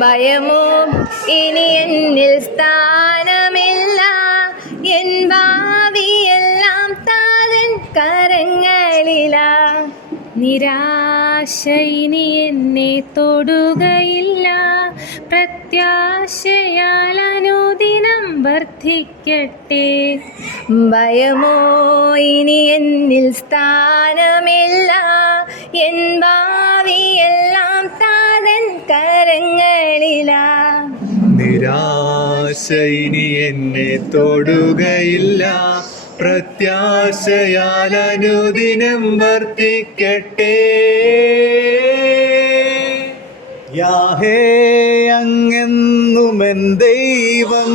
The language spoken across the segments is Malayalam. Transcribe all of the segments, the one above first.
ഭയമോ ഇനി എന്നിൽ സ്ഥാനമില്ല, എൻ ഭാവിയെല്ലാം താതൻ കരങ്ങളില. നിരാശ ഇനി എന്നെ തൊടുകയില്ല, പ്രത്യാശയാൽ അനുദിനം വർദ്ധിക്കട്ടെ. ഭയമോ ഇനി എന്നിൽ സ്ഥാനമില്ല, എൻ ഭാവിയെല്ലാം താതൻ കരങ്ങളില. നിരാശ ഇനി എന്നെ തൊടുകയില്ല, പ്രത്യാശയാൽ അനുദിനം വർദ്ധിക്കട്ടെ. യാഹേ അങ്ങെന്നുമെൻ ദൈവം,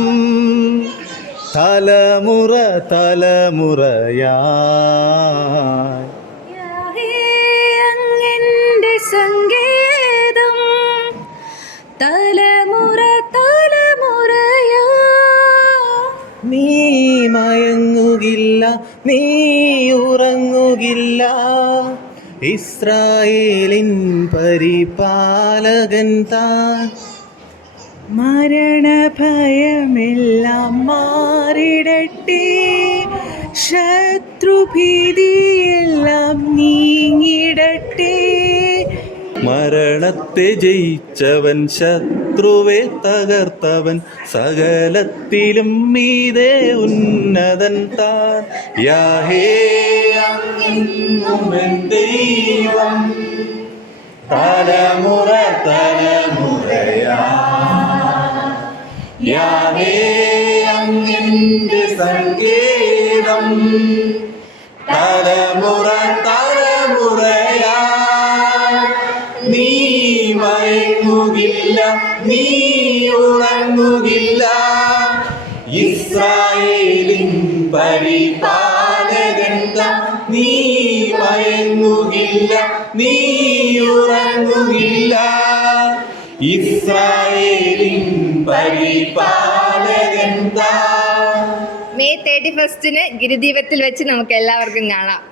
തലമുറ തലമുറയായി. അങ്ങെന്റെ സങ്കേതം, തലമുറ തലമുറയാ. നീ മയങ്ങുകില്ല, നീ ഉറങ്ങുകില്ല, ഇസ്രായേലിൻ പരിപാലകൻ താൻ. മരണഭയമെല്ലാം മാറിടട്ടെ, ശത്രുഭീതിയെല്ലാം നീങ്ങിടട്ടെ. മരണത്തെ ജയിച്ചവൻ, ശത്രുവെ തകർത്തവൻ, സകലത്തിലും മീതെ ഉന്നതൻ താൻ. യാഹേ അങ്ങെന്നുമെൻ ദൈവം, തലമുറ തലമുറയാ. യാഹേ അങ്ങെന്റെ സങ്കേതം, തലമുറ തലമുറയാ. നീ മയങ്ങുകില്ല, നീ ഉറങ്ങുകില്ല, ഇസ്രായേലിൻ പരിപാലകൻ താൻ. നീ മയങ്ങുകില്ല, നീ ഉറങ്ങുകില്ല, ഇസ്രായേലിൻ പരിപാലകൻ താൻ. മെയ് 31 ഗിരിദീപത്തിൽ വെച്ച് നമുക്ക് എല്ലാവർക്കും കാണാം.